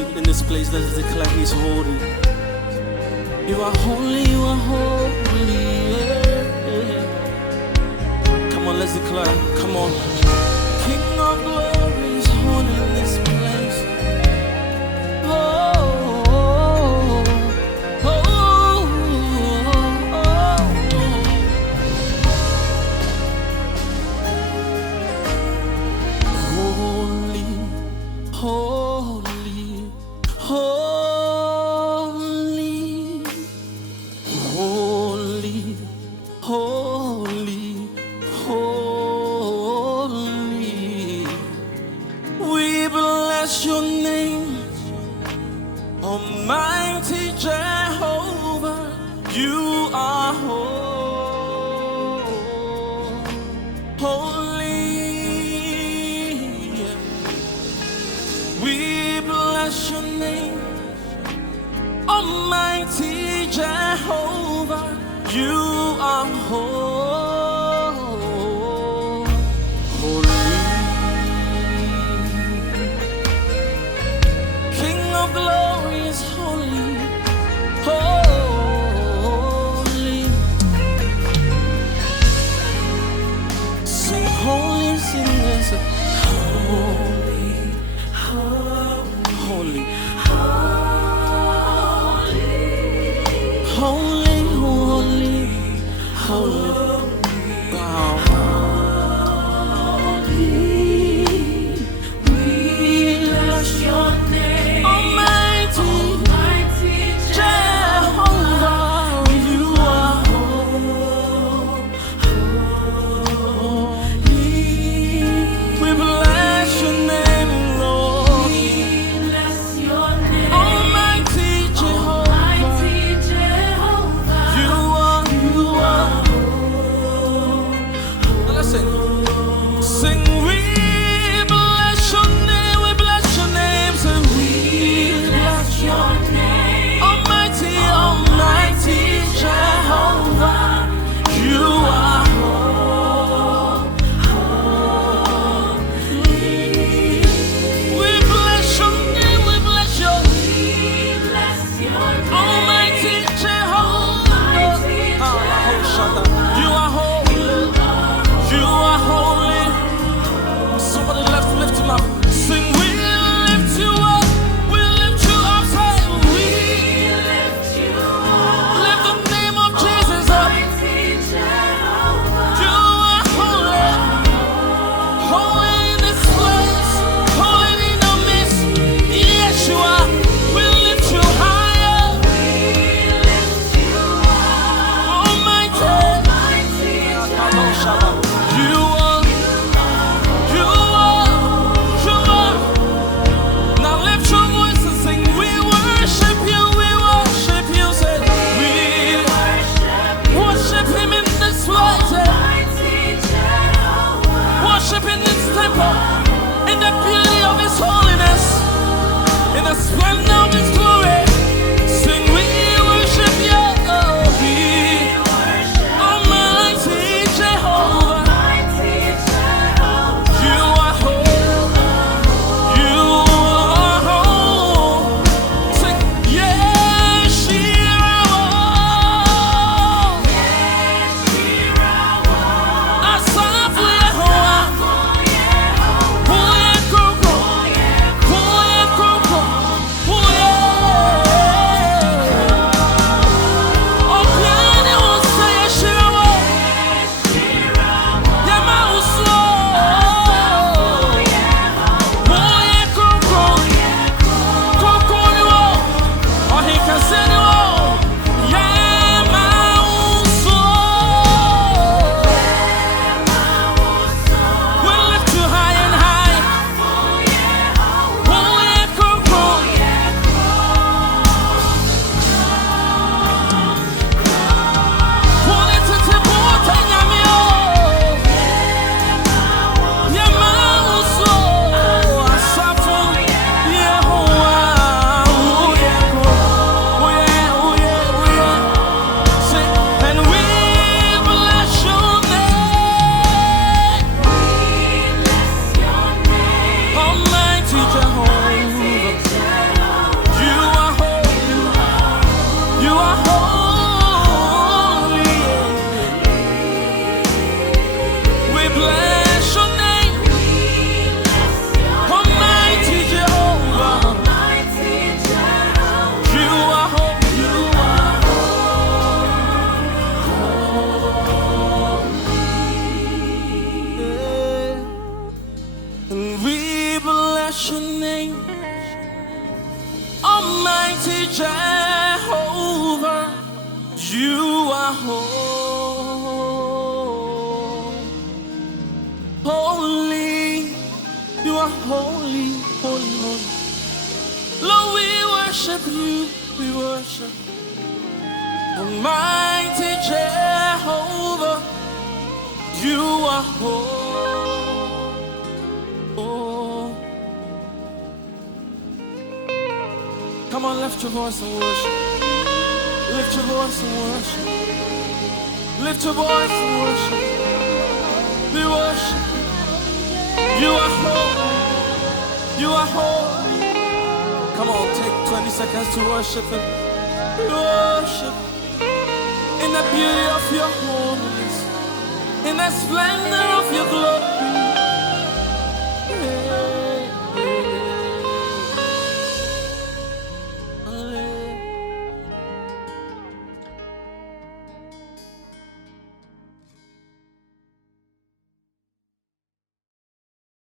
in this place. Let's declare He's holy. You are holy, you are holy. Yeah. Come on, let's declare. Come on. King of glory is holy in this place. Oh, oh, oh, oh, oh. Holy, holy, holy, holy, holy. We bless your name, Almighty Jehovah. You are holy. We bless your name, Almighty Jehovah. You are holy. King of glory is holy, holy. Sing holy, sing this. Holy, holy, holy, holy, holy, holy. You are holy. You are holy, holy, holy. Lord, we worship you. We worship Almighty Jehovah. You are holy. Come on, lift your voice and worship. Lift your voice and worship. Lift your voice and worship. We worship. You are holy. You are holy. Come on, take 20 seconds to worship Him. We worship in the beauty of your holiness, in the splendor of your glory.